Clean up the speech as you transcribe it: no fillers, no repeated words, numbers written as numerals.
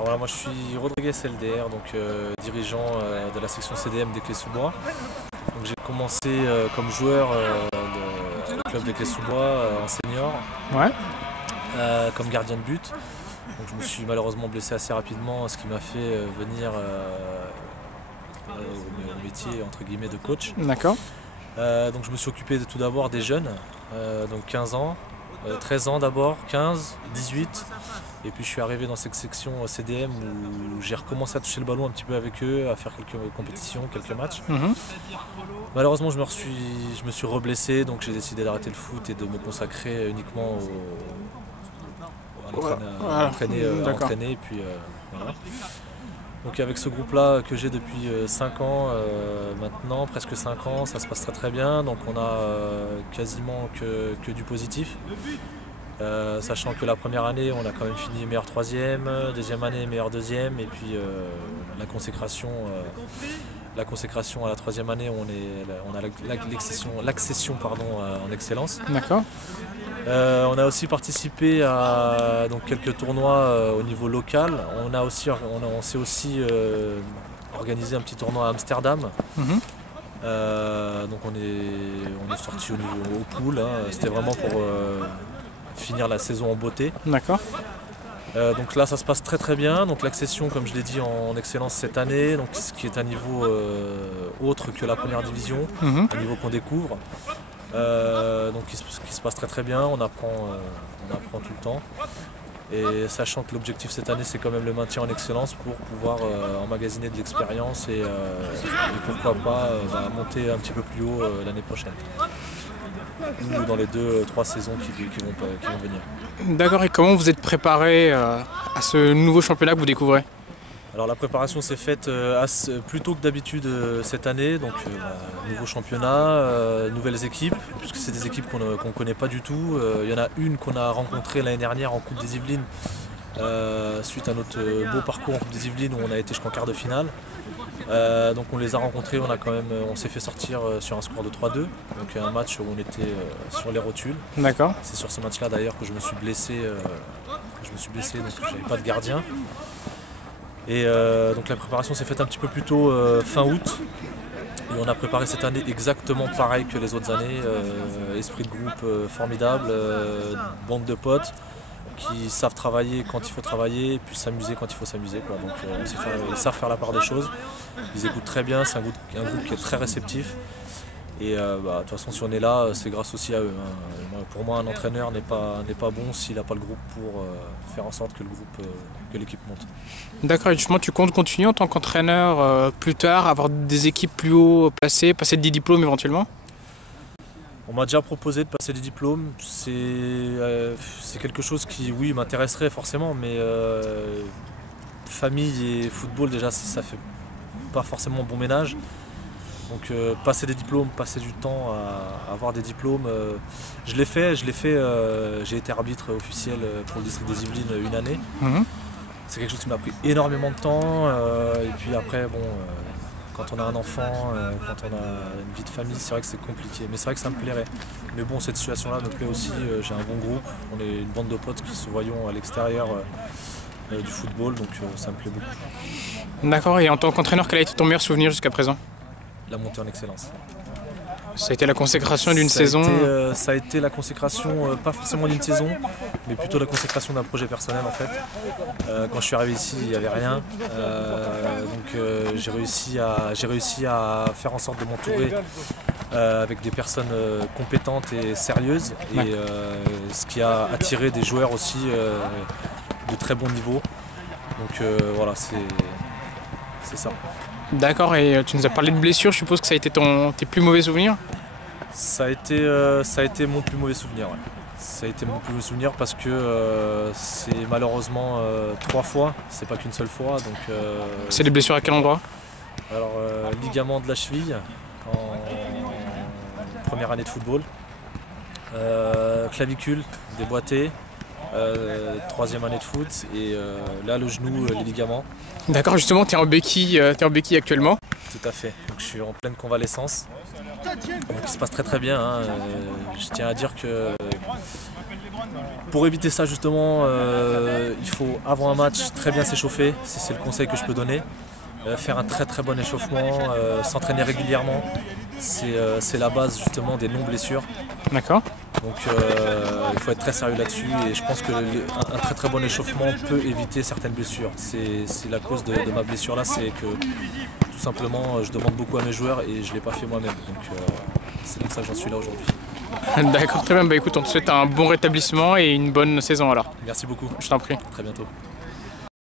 Alors voilà, moi je suis Rodriguez LDR, donc dirigeant de la section CDM des Clés-sous-Bois. Donc j'ai commencé comme joueur au club des Clés-sous-Bois en senior, Ouais. comme gardien de but. Donc je me suis malheureusement blessé assez rapidement, ce qui m'a fait venir au métier entre guillemets de coach. D'accord. Donc je me suis occupé tout d'abord des jeunes, donc 15 ans, 13 ans d'abord, 15, 18. Et puis je suis arrivé dans cette section CDM où j'ai recommencé à toucher le ballon un petit peu avec eux, à faire quelques compétitions, quelques matchs. Malheureusement je me suis reblessé, donc j'ai décidé d'arrêter le foot et de me consacrer uniquement à entraîner. Et puis, voilà. Donc avec ce groupe-là que j'ai depuis 5 ans maintenant, presque 5 ans, ça se passe très très bien. Donc on a quasiment que du positif. Sachant que la première année, on a quand même fini meilleur troisième, deuxième année meilleur deuxième, et puis la consécration à la troisième année, on a l'accession en excellence. D'accord. On a aussi participé à quelques tournois au niveau local. On s'est aussi organisé un petit tournoi à Amsterdam. Donc on est sorti au pool, hein. C'était vraiment pour finir la saison en beauté. D'accord. Donc là ça se passe très très bien. Donc l'accession, comme je l'ai dit, en excellence cette année, donc ce qui est un niveau autre que la première division, un niveau qu'on découvre. Donc qui se passe très très bien, on apprend tout le temps. Et sachant que l'objectif cette année c'est quand même le maintien en excellence pour pouvoir emmagasiner de l'expérience et pourquoi pas monter un petit peu plus haut l'année prochaine. Ou dans les 2-3 saisons qui vont venir. D'accord, et comment vous êtes préparé à ce nouveau championnat que vous découvrez? Alors la préparation s'est faite plus tôt que d'habitude cette année, donc nouveau championnat, nouvelles équipes, puisque c'est des équipes qu'on ne connaît pas du tout. Il y en a une qu'on a rencontrée l'année dernière en Coupe des Yvelines, suite à notre beau parcours en Coupe des Yvelines où on a été jusqu'en quart de finale. Donc on les a rencontrés, on s'est fait sortir sur un score de 3-2, donc un match où on était sur les rotules. D'accord. C'est sur ce match-là d'ailleurs que je me suis blessé, donc j'avais pas de gardien. Et donc la préparation s'est faite un petit peu plus tôt, fin août. Et on a préparé cette année exactement pareil que les autres années. Esprit de groupe formidable, bande de potes qui savent travailler quand il faut travailler, et puis s'amuser quand il faut s'amuser. Donc ils savent faire la part des choses. Ils écoutent très bien, c'est un groupe qui est très réceptif. Et de toute façon, si on est là, c'est grâce aussi à eux, hein. Pour moi, un entraîneur n'est pas bon s'il n'a pas le groupe pour faire en sorte que l'équipe monte. D'accord, et justement, tu comptes continuer en tant qu'entraîneur plus tard, avoir des équipes plus haut placées, passer des diplômes éventuellement? On m'a déjà proposé de passer des diplômes. C'est quelque chose qui, oui, m'intéresserait forcément, mais famille et football, déjà, ça fait pas forcément bon ménage. Donc passer des diplômes, passer du temps à avoir des diplômes, je l'ai fait, j'ai été arbitre officiel pour le district des Yvelines une année. C'est quelque chose qui m'a pris énormément de temps, et puis après quand on a un enfant, quand on a une vie de famille, c'est vrai que c'est compliqué, mais c'est vrai que ça me plairait. Mais bon, cette situation-là me plaît aussi, j'ai un bon groupe, on est une bande de potes qui se voyons à l'extérieur du football, donc ça me plaît beaucoup. D'accord, et en tant qu'entraîneur, quel a été ton meilleur souvenir jusqu'à présent? La montée en excellence. Ça a été la consécration d'une saison? Ça a été la consécration, pas forcément d'une saison, mais plutôt la consécration d'un projet personnel en fait. Quand je suis arrivé ici, il n'y avait rien. Donc j'ai réussi à faire en sorte de m'entourer avec des personnes compétentes et sérieuses. Et ce qui a attiré des joueurs aussi de très bon niveau. Donc voilà, c'est ça. D'accord, et tu nous as parlé de blessures, je suppose que ça a été tes plus mauvais souvenirs? Ça a été mon plus mauvais souvenir. Ouais. Ça a été mon plus mauvais souvenir parce que c'est malheureusement 3 fois, c'est pas qu'une seule fois. C'est des blessures à quel endroit? Alors ligament de la cheville en première année de football, clavicule déboîté, 3e année de foot, et là le genou, les ligaments. D'accord, justement, tu es en béquille actuellement. Tout à fait, donc je suis en pleine convalescence. Donc il se passe très très bien, hein. Je tiens à dire que Pour éviter ça justement, il faut avant un match très bien s'échauffer, c'est le conseil que je peux donner. Faire un très bon échauffement, s'entraîner régulièrement, c'est la base justement des non-blessures. D'accord. Donc il faut être très sérieux là-dessus et je pense qu'un très bon échauffement peut éviter certaines blessures. C'est la cause de ma blessure là, c'est que tout simplement je demande beaucoup à mes joueurs et je ne l'ai pas fait moi-même. Donc c'est pour ça que j'en suis là aujourd'hui. D'accord, très bien. Bah écoute, on te souhaite un bon rétablissement et une bonne saison alors. Merci beaucoup. Je t'en prie. À très bientôt.